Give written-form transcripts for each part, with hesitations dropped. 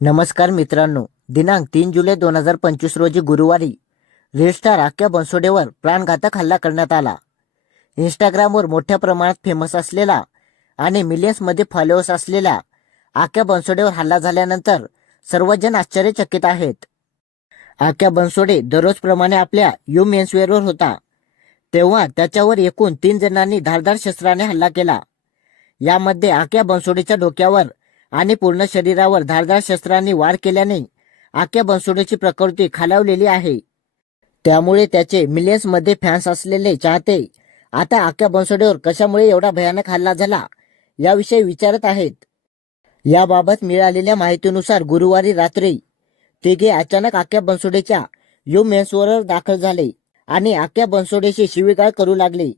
नमस्कार मित्रांनो, दिनांक 3 जुलै 2025 रोजी गुरुवारी रील स्टार आक्या बनसोडेवर प्राणघातक हल्ला करण्यात आला. इंस्टाग्रामवर मोठ्या प्रमाणात फेमस असलेला आणि मिलियन्समध्ये फॉलोअर्स असलेल्या आक्या बनसोडेवर हल्ला झाल्यानंतर सर्वजण आश्चर्यचकित आहेत. आक्या बनसोडे दररोजप्रमाणे आपल्या यू मेन्सवेअरवर होता, तेव्हा त्याच्यावर एकूण 3 जणांनी धारदार शस्त्राने हल्ला केला. यामध्ये आक्या बनसोडेच्या डोक्यावर आणि पूर्ण शरीरावर धारदार शस्त्रांनी वार केल्याने आक्या बनसोडेची प्रकृती खालावलेली आहे. त्यामुळे त्याचे मिलियन्समध्ये फॅन्स असलेले चाहते आता आक्या बनसोडेवर कशामुळे एवढा भयानक हल्ला झाला याविषयी विचारत आहेत. याबाबत मिळालेल्या माहितीनुसार गुरुवारी रात्री तिघे अचानक आक्या बनसोडेच्या यू मेन्सवर दाखल झाले आणि आक्या बनसोडेशी शिवीगाळ करू लागले.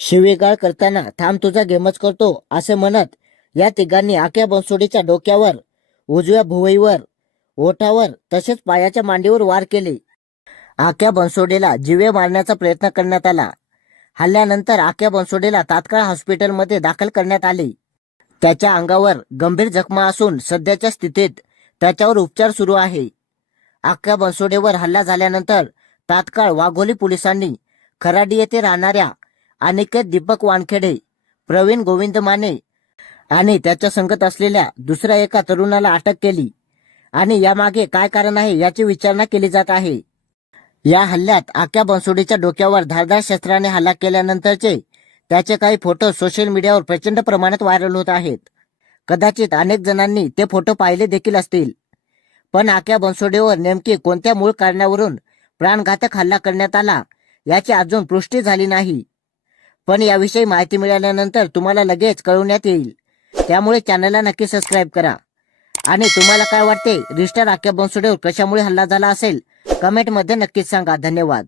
शिवीगाळ करताना थांब तुझा गेमच करतो असे म्हणत या तिघांनी आक्या बनसोडेच्या डोक्यावर, उजव्या भुवईवर, ओठावर तसेच पायाच्या मांडीवर वार केले. आक्या बनसोडेला जीवे मारण्याचा प्रयत्न करण्यात आला. हल्ल्यानंतर आक्या बनसोडेला तात्काळ हॉस्पिटलमध्ये दाखल करण्यात आले. त्याच्या अंगावर गंभीर जखमा असून सध्याच्या स्थितीत त्याच्यावर उपचार सुरू आहे. आक्या बनसोडेवर हल्ला झाल्यानंतर तात्काळ वाघोली पोलिसांनी खराडी येथे राहणाऱ्या अनिकेत दीपक वानखेडे, प्रवीण गोविंद माने आणि त्याच्या संगत असलेल्या दुसऱ्या एका तरुणाला अटक केली आणि यामागे काय कारण आहे याची विचारणा केली जात आहे. या हल्ल्यात आक्या बनसोडेच्या डोक्यावर धारदार शस्त्राने हल्ला केल्यानंतरचे त्याचे काही फोटो सोशल मीडियावर प्रचंड प्रमाणात व्हायरल होत आहेत. कदाचित अनेक जणांनी ते फोटो पाहिले देखील असतील. पण आक्या बनसोडेवर नेमकी कोणत्या मूळ कारणावरून प्राणघातक हल्ला करण्यात आला याची अजून पुष्टी झाली नाही. पण याविषयी माहिती मिळाल्यानंतर तुम्हाला लगेच कळवण्यात येईल. त्यामुळे चॅनलला नक्की सबस्क्राईब करा. आणि तुम्हाला काय वाटते रील स्टार आक्या बनसोडेवर कशामुळे हल्ला झाला असेल कमेंटमध्ये नक्कीच सांगा. धन्यवाद.